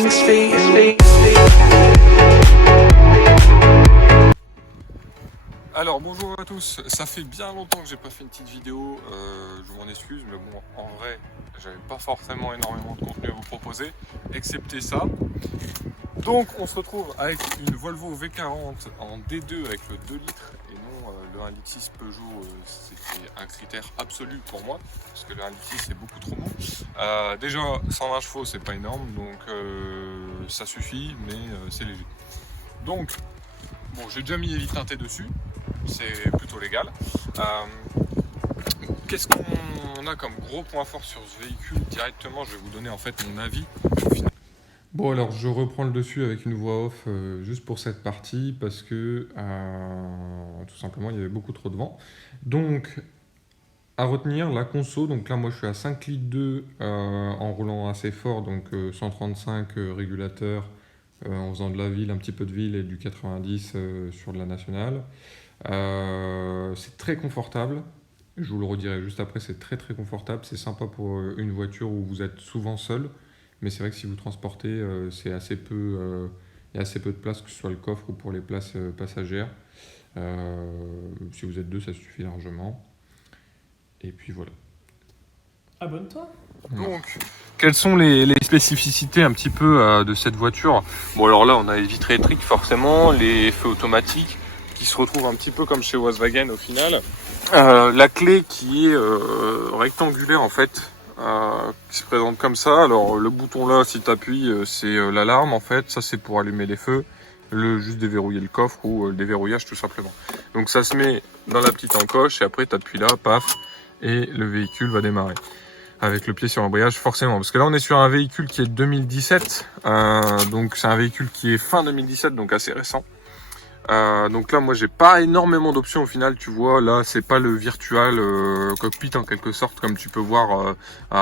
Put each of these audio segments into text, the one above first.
things for you. Alors bonjour à tous, ça fait bien longtemps que j'ai pas fait une petite vidéo, je m'en excuse, mais bon, en vrai, j'avais pas forcément énormément de contenu à vous proposer, excepté ça. Donc on se retrouve avec une Volvo V40 en D2 avec le 2 litres et non le 1,6 Peugeot, c'était un critère absolu pour moi, parce que le 1,6 c'est beaucoup trop mou. Déjà 120 chevaux c'est pas énorme, donc ça suffit, mais c'est léger. Donc, bon, j'ai déjà mis Évite teinté dessus, c'est plutôt légal. Qu'est-ce qu'on a comme gros point fort sur ce véhicule? Directement, je vais vous donner en fait mon avis. Bon, alors je reprends le dessus avec une voix off juste pour cette partie parce que tout simplement il y avait beaucoup trop de vent. Donc, à retenir la conso, donc là moi je suis à 5 litres 2 en roulant assez fort, donc 135 régulateurs en faisant de la ville, un petit peu de ville et du 90 sur de la nationale. C'est très confortable, je vous le redirai juste après, c'est très très confortable, c'est sympa pour une voiture où vous êtes souvent seul, mais c'est vrai que si vous transportez, c'est assez peu, il y a assez peu de place, que ce soit le coffre ou pour les places passagères. Si vous êtes deux, ça suffit largement. Et puis voilà. Abonne-toi. Donc, quelles sont les spécificités un petit peu de cette voiture? Bon, alors là, on a les vitres électriques forcément, les feux automatiques qui se retrouvent un petit peu comme chez Volkswagen au final. La clé qui est rectangulaire en fait, qui se présente comme ça. Alors le bouton là, si tu appuies, c'est l'alarme en fait. Ça c'est pour allumer les feux, juste déverrouiller le coffre ou le déverrouillage tout simplement. Donc ça se met dans la petite encoche et après tu appuies là, paf, et le véhicule va démarrer. Avec le pied sur l'embrayage forcément, parce que là on est sur un véhicule qui est de 2017, donc c'est un véhicule qui est fin 2017, donc assez récent. Donc là moi j'ai pas énormément d'options au final, tu vois, là c'est pas le virtual cockpit en quelque sorte comme tu peux voir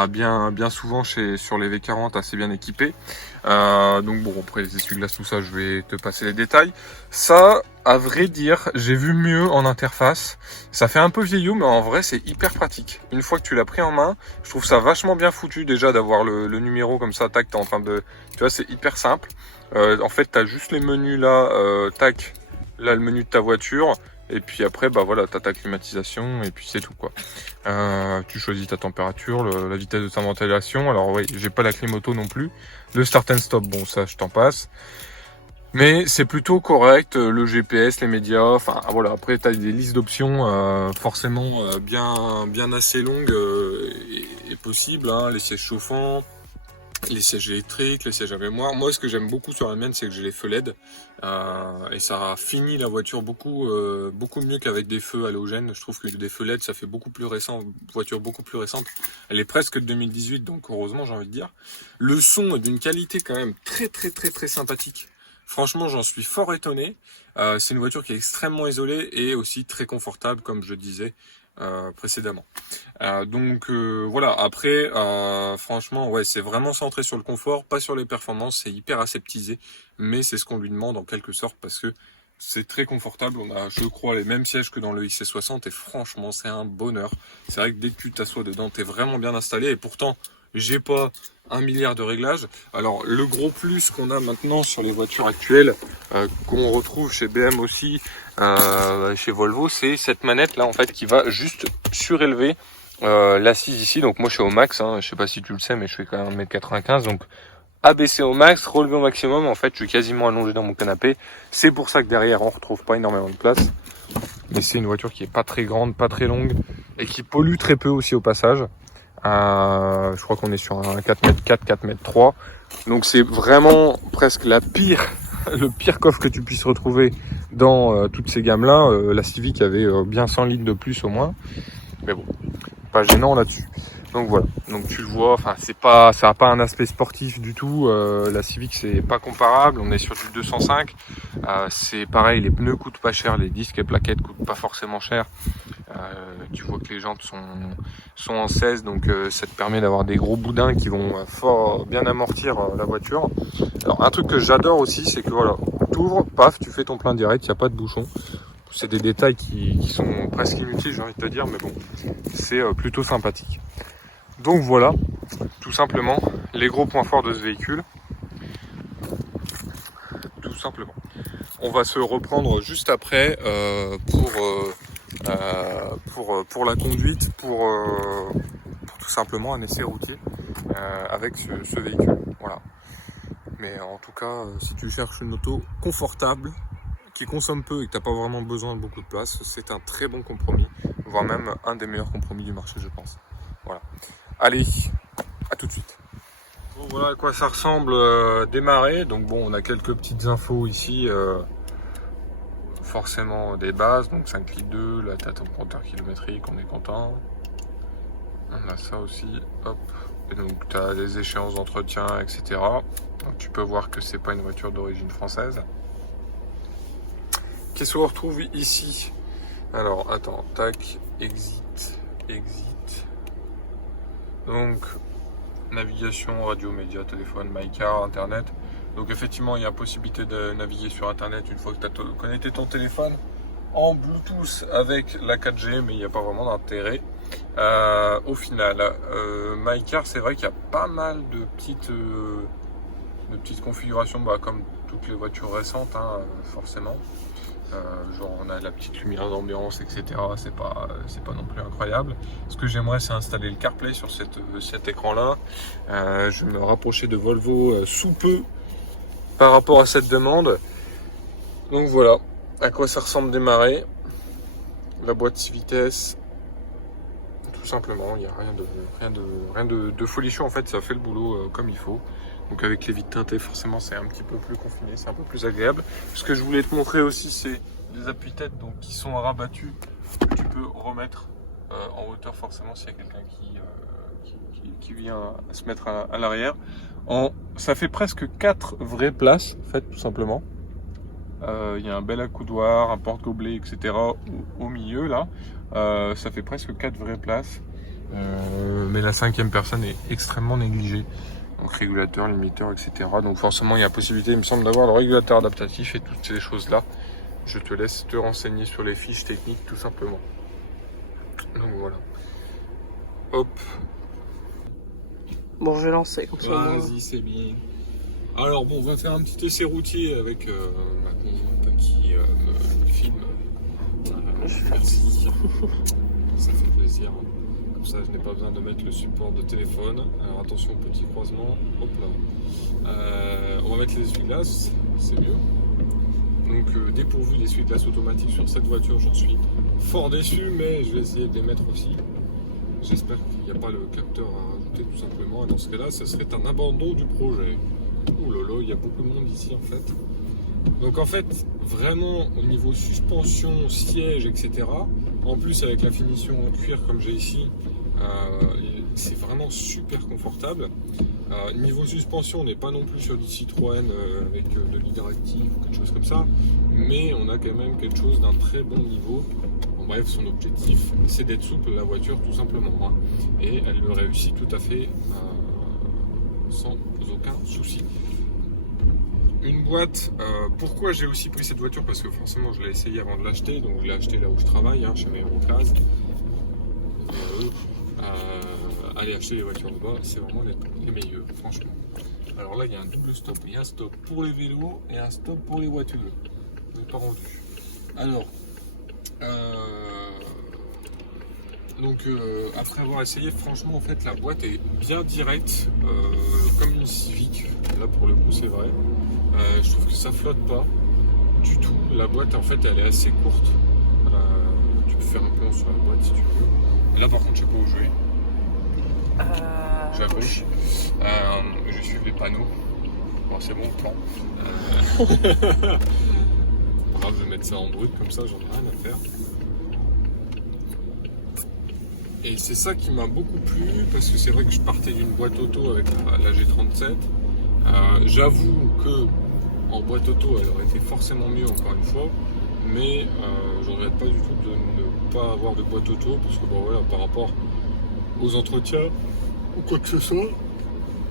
bien souvent sur les V40 assez bien équipés. Donc bon, après les essuie-glaces tout ça je vais te passer les détails. Ça, à vrai dire, j'ai vu mieux en interface, ça fait un peu vieillot mais en vrai c'est hyper pratique. Une fois que tu l'as pris en main, je trouve ça vachement bien foutu déjà d'avoir le numéro comme ça, tac, t'es en train de, tu vois, c'est hyper simple. En fait t'as juste les menus là, tac, là le menu de ta voiture et puis après bah voilà, t'as ta climatisation et puis c'est tout quoi. Tu choisis ta température, la vitesse de ta ventilation. Alors oui, j'ai pas la clim auto non plus. Le start and stop, bon ça je t'en passe, mais c'est plutôt correct. Le GPS, les médias, enfin voilà, après t'as des listes d'options forcément bien assez longues et possibles, hein. Les sièges chauffants, les sièges électriques, les sièges à mémoire. Moi, ce que j'aime beaucoup sur la mienne, c'est que j'ai les feux LED et ça finit la voiture beaucoup mieux qu'avec des feux halogènes. Je trouve que des feux LED, ça fait beaucoup plus récent, voiture beaucoup plus récente. Elle est presque de 2018, donc heureusement, j'ai envie de dire. Le son est d'une qualité quand même très sympathique. Franchement, j'en suis fort étonné. C'est une voiture qui est extrêmement isolée et aussi très confortable, comme je disais précédemment. Donc voilà, après franchement ouais, c'est vraiment centré sur le confort, pas sur les performances, c'est hyper aseptisé, mais c'est ce qu'on lui demande en quelque sorte parce que c'est très confortable. On a, je crois, les mêmes sièges que dans le XC60 et franchement c'est un bonheur. C'est vrai que dès que tu t'assois dedans, t'es vraiment bien installé et pourtant j'ai pas 1 milliard de réglages. Alors le gros plus qu'on a maintenant sur les voitures actuelles, qu'on retrouve chez BM aussi, chez Volvo, c'est cette manette là en fait qui va juste surélever l'assise ici. Donc moi je suis au max, hein, je sais pas si tu le sais mais je fais quand même 1m95, donc abaisser au max, relever au maximum, en fait je suis quasiment allongé dans mon canapé. C'est pour ça que derrière on retrouve pas énormément de place, mais c'est une voiture qui est pas très grande, pas très longue et qui pollue très peu aussi au passage. Je crois qu'on est sur un 4m4, 4m3, donc c'est vraiment presque le pire coffre que tu puisses retrouver dans toutes ces gammes là. La Civic avait bien 100 litres de plus au moins, mais bon, pas gênant là-dessus. Donc voilà, donc tu le vois, enfin ça a pas un aspect sportif du tout. La Civic c'est pas comparable, on est sur du 205. C'est pareil, les pneus coûtent pas cher, les disques et plaquettes coûtent pas forcément cher. Tu vois que les jantes sont en 16, donc ça te permet d'avoir des gros boudins qui vont fort bien amortir la voiture. Alors un truc que j'adore aussi, c'est que voilà, t'ouvres, paf, tu fais ton plein direct, il n'y a pas de bouchon. C'est des détails qui sont presque inutiles, j'ai envie de te dire, mais bon, c'est plutôt sympathique. Donc voilà, tout simplement, les gros points forts de ce véhicule. tout simplement. On va se reprendre juste après pour la conduite, pour tout simplement un essai routier avec ce véhicule. Voilà. Mais en tout cas, si tu cherches une auto confortable, qui consomme peu et que tu n'as pas vraiment besoin de beaucoup de place, c'est un très bon compromis, voire même un des meilleurs compromis du marché, je pense. Voilà. Allez, à tout de suite. Bon, voilà à quoi ça ressemble démarrer. Donc bon, on a quelques petites infos ici. Forcément des bases, donc 5 litres 2, là t'as ton compteur kilométrique, on est content. On a ça aussi, hop. Et donc tu as les échéances d'entretien, etc. Donc tu peux voir que c'est pas une voiture d'origine française. Qu'est-ce qu'on retrouve ici? Alors attends, tac, exit. Donc navigation, radio, média, téléphone, MyCar, internet. Donc effectivement il y a possibilité de naviguer sur internet une fois que tu as connecté ton téléphone en Bluetooth avec la 4G, mais il n'y a pas vraiment d'intérêt. Au final, MyCar, c'est vrai qu'il y a pas mal de petites configurations, comme toutes les voitures récentes, hein, forcément. Genre on a la petite lumière d'ambiance, etc. C'est pas non plus incroyable. Ce que j'aimerais, c'est installer le CarPlay sur cet écran-là. Je vais me rapprocher de Volvo sous peu par rapport à cette demande. Donc voilà à quoi ça ressemble démarrer. La boîte 6 vitesses. Tout simplement, il n'y a rien de folichon, en fait, ça fait le boulot comme il faut. Donc avec les vitres teintées, forcément c'est un petit peu plus confiné, c'est un peu plus agréable. Ce que je voulais te montrer aussi, c'est les appuis-têtes donc qui sont rabattus, que tu peux remettre en hauteur forcément s'il y a quelqu'un qui vient se mettre à l'arrière. Ça fait presque 4 vraies places, en fait, tout simplement. Il y a un bel accoudoir, un porte-gobelet, etc. au milieu là. Ça fait presque 4 vraies places. Mais la 5e personne est extrêmement négligée. Donc régulateur, limiteur, etc. Donc forcément il y a possibilité, il me semble, d'avoir le régulateur adaptatif et toutes ces choses là. Je te laisse te renseigner sur les fiches techniques tout simplement. Donc voilà. Hop. Bon, je vais lancer comme ça. Vas-y, c'est bien. Alors bon, on va faire un petit essai routier avec ma conjointe qui me filme. Merci. Ça fait plaisir. Comme ça, je n'ai pas besoin de mettre le support de téléphone. Alors attention, petit croisement. Hop là. On va mettre les essuie-glaces, c'est mieux. Donc dépourvu d'essuie-glaces automatiques sur cette voiture, j'en suis fort déçu, mais je vais essayer de les mettre aussi. J'espère qu'il n'y a pas le capteur à rajouter tout simplement. Et dans ce cas-là, ça serait un abandon du projet. Ouh là là, il y a beaucoup de monde ici en fait. Donc en fait, vraiment au niveau suspension, siège, etc. En plus avec la finition en cuir comme j'ai ici, c'est vraiment super confortable. Niveau suspension, on n'est pas non plus sur du Citroën avec de l'hydractif ou quelque chose comme ça, mais on a quand même quelque chose d'un très bon niveau. En bref, son objectif, c'est d'être souple la voiture tout simplement, hein. Et elle le réussit tout à fait sans aucun souci. Une boîte, pourquoi j'ai aussi pris cette voiture? Parce que forcément je l'ai essayé avant de l'acheter, donc je l'ai acheté là où je travaille, hein, chez mes Euroclass. Allez acheter les voitures de bas, c'est vraiment les meilleurs, franchement. Alors là il y a un double stop, il y a un stop pour les vélos et un stop pour les voitures. Je n'ai pas rendu. Alors, après avoir essayé, franchement en fait la boîte est bien directe, comme une Civic. Là pour le coup c'est vrai. Je trouve que ça flotte pas du tout. La boîte en fait elle est assez courte. Tu peux faire un plan sur la boîte si tu veux. Et là par contre je sais pas où je vais. Je vais à gauche. Je vais suivre les panneaux. Bon c'est bon le plan. Pas grave, je vais mettre ça en brut comme ça, j'en ai rien à faire. Et c'est ça qui m'a beaucoup plu parce que c'est vrai que je partais d'une boîte auto avec la G37. J'avoue que en boîte auto elle aurait été forcément mieux encore une fois, mais je regrette pas du tout de ne pas avoir de boîte auto parce que bon voilà, par rapport aux entretiens ou quoi que ce soit,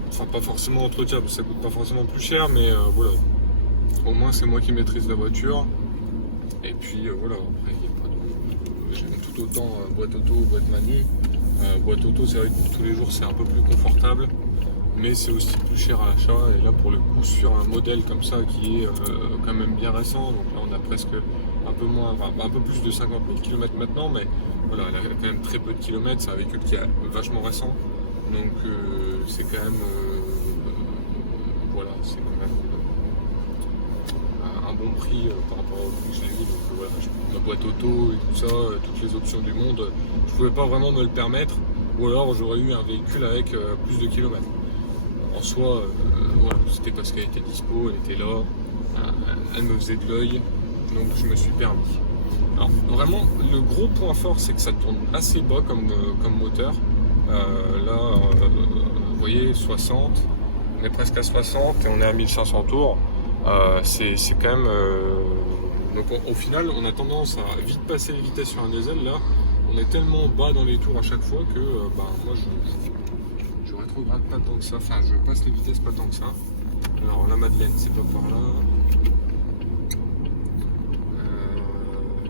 enfin pas forcément entretien parce que ça coûte pas forcément plus cher, mais voilà, au moins c'est moi qui maîtrise la voiture. Et puis voilà, après il n'y a pas de... j'aime tout autant boîte auto ou boîte manu. Boîte auto c'est vrai que pour tous les jours c'est un peu plus confortable. mais c'est aussi plus cher à l'achat. Et là, pour le coup, sur un modèle comme ça qui est quand même bien récent, donc là on a presque un peu moins, enfin, un peu plus de 50 000 km maintenant, mais voilà, elle a quand même très peu de kilomètres. C'est un véhicule qui est vachement récent, donc c'est quand même voilà, c'est quand même un bon prix par rapport au prix que je l'ai vu. Donc voilà, ma boîte auto et tout ça, toutes les options du monde, je pouvais pas vraiment me le permettre, ou alors j'aurais eu un véhicule avec plus de kilomètres. En soi, voilà, c'était parce qu'elle était dispo, elle était là, elle me faisait de l'œil, donc je me suis permis. Alors vraiment, le gros point fort, c'est que ça tourne assez bas comme moteur. Là, vous voyez, 60, on est presque à 60 et on est à 1500 tours. C'est quand même... donc au final, on a tendance à vite passer les vitesses sur un diesel. Là, on est tellement bas dans les tours à chaque fois que moi, je rétrograde pas tant que ça. Enfin, je passe les vitesses pas tant que ça. Alors, la Madeleine, c'est pas par là.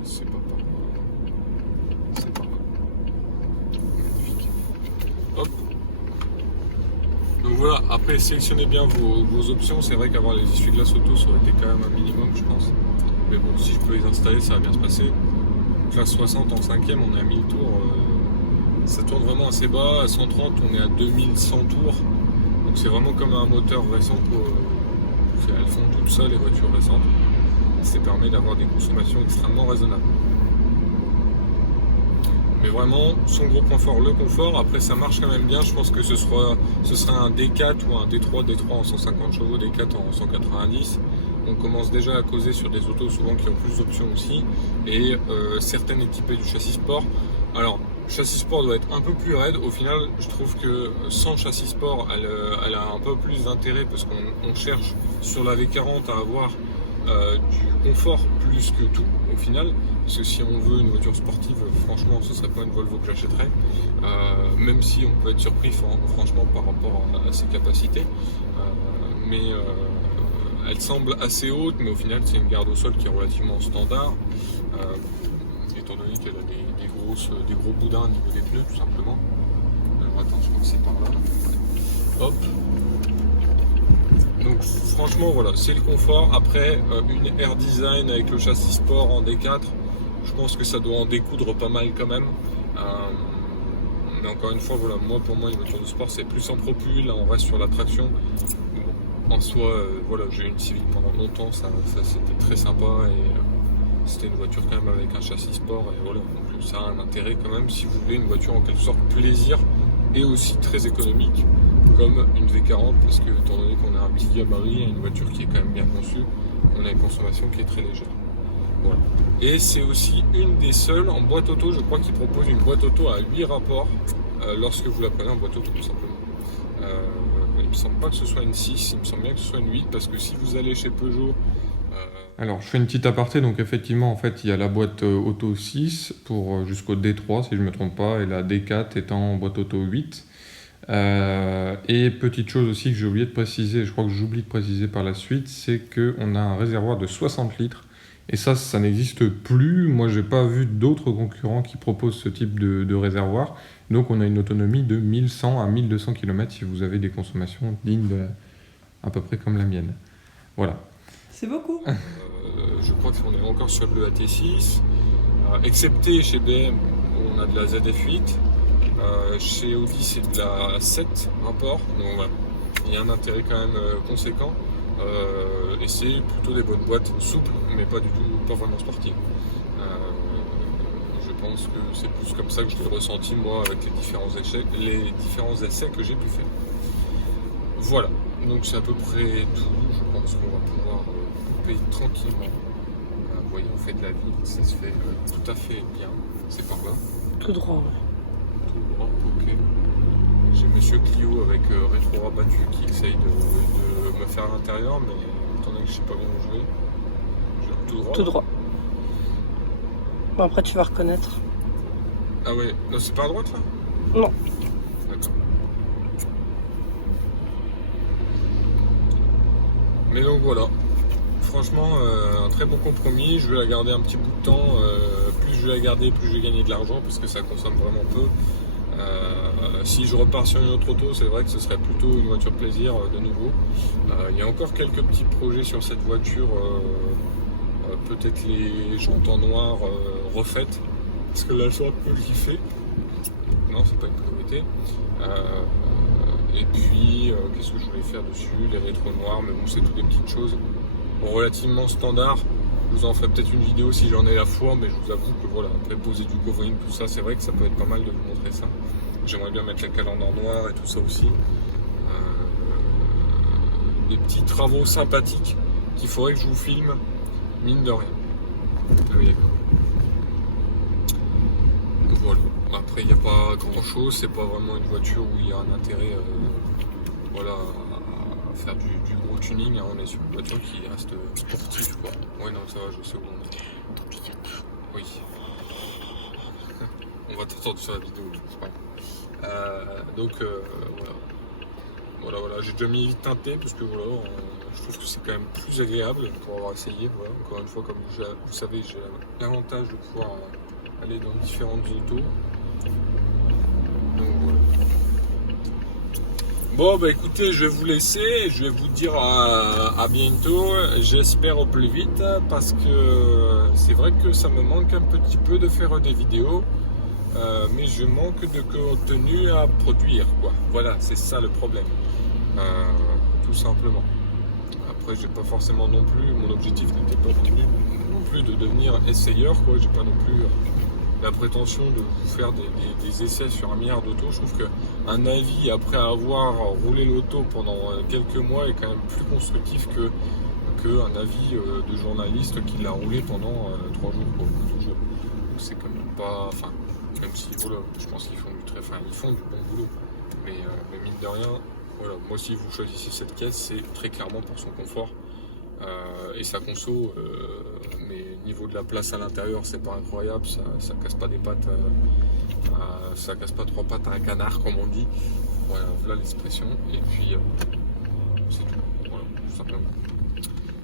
C'est pas par là. C'est par là. Magnifique. Hop. Donc voilà, après sélectionnez bien vos options. C'est vrai qu'avoir les essuie-glaces auto, ça aurait été quand même un minimum, je pense. Mais bon, si je peux les installer, ça va bien se passer. Classe 60 en 5ème, on est à 1000 tours. Ça tourne vraiment assez bas. À 130, on est à 2100 tours. Donc c'est vraiment comme un moteur récent. Elles font toutes ça, les voitures récentes. Ça permet d'avoir des consommations extrêmement raisonnables. Mais vraiment, son gros point fort, le confort. Après, ça marche quand même bien. Je pense que ce sera un D4 ou un D3 en 150 chevaux, D4 en 190. On commence déjà à causer sur des autos souvent qui ont plus d'options aussi. Et certaines équipées du châssis sport. Alors, le châssis sport doit être un peu plus raide. Au final, je trouve que sans châssis sport, elle a un peu plus d'intérêt parce qu'on cherche sur la V40 à avoir du confort plus que tout au final. Parce que si on veut une voiture sportive, franchement, ce serait pas une Volvo que j'achèterais. Même si on peut être surpris franchement par rapport à ses capacités. Mais elle semble assez haute, mais au final, c'est une garde au sol qui est relativement standard. Étant donné qu'elle a des gros boudins au niveau des pneus, tout simplement. Alors attends, je crois que c'est par là. Hop. Donc franchement, voilà, c'est le confort. Après, une Air Design avec le châssis sport en D4, je pense que ça doit en découdre pas mal quand même. Mais encore une fois, voilà, pour moi, une voiture de sport, c'est plus en propul. Là, on reste sur la traction. En soi, voilà, j'ai eu une Civic pendant longtemps, ça c'était très sympa et c'était une voiture quand même avec un châssis sport et voilà, donc ça a un intérêt quand même si vous voulez une voiture en quelque sorte plaisir et aussi très économique comme une V40 parce que étant donné qu'on a un petit gabarit et une voiture qui est quand même bien conçue, on a une consommation qui est très légère. Voilà. Et c'est aussi une des seules en boîte auto, je crois, qui propose une boîte auto à 8 rapports lorsque vous la prenez en boîte auto tout simplement. Il me semble pas que ce soit une 6, il me semble bien que ce soit une 8 parce que si vous allez chez Peugeot... Alors je fais une petite aparté, donc effectivement en fait il y a la boîte auto 6 pour jusqu'au D3 si je ne me trompe pas et la D4 étant en boîte auto 8. Et petite chose aussi que j'ai oublié de préciser, je crois que j'oublie de préciser par la suite, c'est qu'on a un réservoir de 60 litres et ça n'existe plus. Moi j'ai pas vu d'autres concurrents qui proposent ce type de réservoir. Donc on a une autonomie de 1100 à 1200 km si vous avez des consommations dignes à peu près comme la mienne. Voilà. C'est beaucoup. Je crois qu'on est encore sur le AT6, excepté chez BM où on a de la ZF8. Chez Audi c'est de la 7 rapport, donc voilà. Il y a un intérêt quand même conséquent. Et c'est plutôt des bonnes boîtes souples, mais pas vraiment sportives. Je pense que c'est plus comme ça que je l'ai ressenti moi avec les différents essais que j'ai pu faire. Voilà, donc c'est à peu près tout. Je pense qu'on va pouvoir couper tranquillement. Vous voyez, on fait de la ville, ça se fait tout à fait bien. C'est par là. Tout droit. Tout droit, ok. J'ai Monsieur Clio avec rétro rabattu qui essaye de me faire à l'intérieur, mais étant donné que je sais pas bien où je vais, je vais tout droit. Tout droit. Bon, après, tu vas reconnaître. Ah ouais, non, c'est pas à droite là? Non. D'accord. Mais donc voilà, franchement, un très bon compromis. Je vais la garder un petit bout de temps. Plus je vais la garder, plus je vais gagner de l'argent parce que ça consomme vraiment peu. Si je repars sur une autre auto, c'est vrai que ce serait plutôt une voiture plaisir de nouveau. Il y a encore quelques petits projets sur cette voiture, peut-être les jantes en noir refaites, parce que là je suis un peu giffé. Non, c'est pas une priorité. Et puis, qu'est-ce que je voulais faire dessus? Les rétros noirs, mais bon, c'est toutes des petites choses relativement standards. Je vous en ferai peut-être une vidéo si j'en ai la foi, mais je vous avoue que voilà, après poser du covering, tout ça, c'est vrai que ça peut être pas mal de vous montrer ça. J'aimerais bien mettre la calandre en noir et tout ça aussi. Des petits travaux sympathiques qu'il faudrait que je vous filme, mine de rien. Ah oui, d'accord. Voilà. Après, il n'y a pas grand chose, c'est pas vraiment une voiture où il y a un intérêt voilà, à faire du gros tuning. Hein. On est sur une voiture qui reste sportive, quoi. Ouais, non, ça va, je sais où on est. Oui. On va t'entendre sur la vidéo, c'est pas grave. Donc, voilà. J'ai déjà mis teinté parce que voilà, je trouve que c'est quand même plus agréable pour avoir essayé. Voilà. Encore une fois, comme vous savez, j'ai l'avantage de pouvoir aller dans différentes autos. Donc voilà. Bon bah écoutez, je vais vous laisser, je vais vous dire à bientôt, j'espère au plus vite, parce que c'est vrai que ça me manque un petit peu de faire des vidéos, mais je manque de contenu à produire, quoi. Voilà, c'est ça le problème, tout simplement. Après, j'ai pas forcément non plus, mon objectif n'était pas non plus de devenir essayeur, quoi. J'ai pas non plus la prétention de vous faire des essais sur un milliard d'autos. Je trouve qu'un avis après avoir roulé l'auto pendant quelques mois est quand même plus constructif qu'un avis de journaliste qui l'a roulé pendant 3 jours. C'est quand même pas... Enfin, même si, voilà, je pense qu'ils font ils font du bon boulot. Mais mine de rien, voilà, moi si vous choisissez cette caisse, c'est très clairement pour son confort. Et sa conso, mais niveau de la place à l'intérieur, c'est pas incroyable, ça casse pas des pattes, ça casse pas 3 pattes à un canard comme on dit. Voilà l'expression. Et puis c'est tout. Voilà, tout simplement.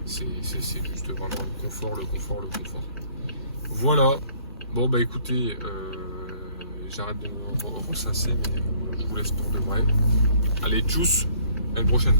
C'est juste vraiment le confort. Voilà. Bon bah écoutez, j'arrête de me ressasser, mais je vous laisse pour de vrai. Allez, tchuss, à une prochaine.